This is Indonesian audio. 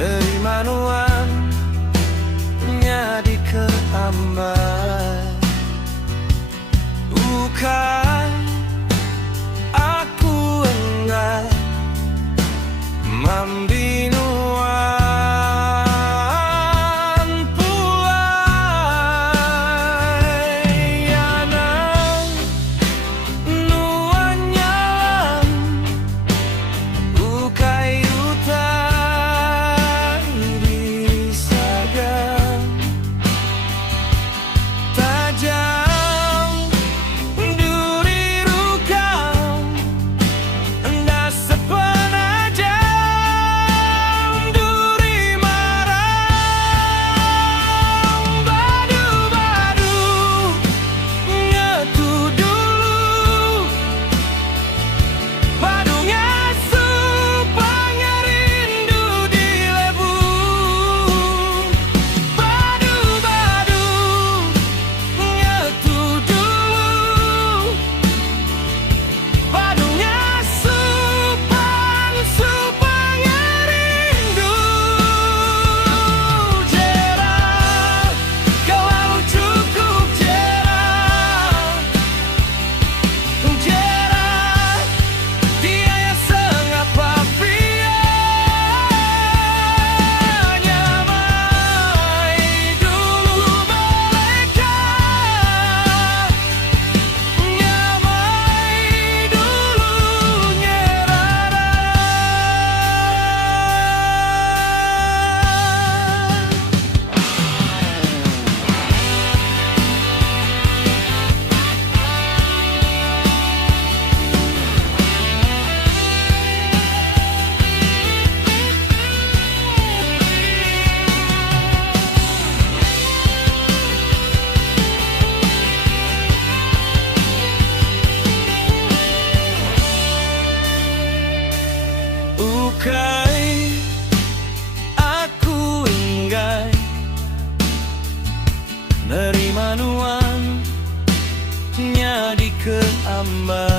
nerima nuan nyadi keambai bukan aku enggak mambinuan puai yanang nuan nyalam ukai utai disagang tajam duri rukam anda sepenajam duri marang badu-badu ngetu dulu badu ngasu pangerindu di lebu badu-badu ngetu dulu badu ngasu pangsu pangerindu jerah kalau cukup jerah jerah dia yang sengapa pria nyamai dulu mereka nyamai dulu nyerara ukai aku inggai nerima nuan nyadi keambai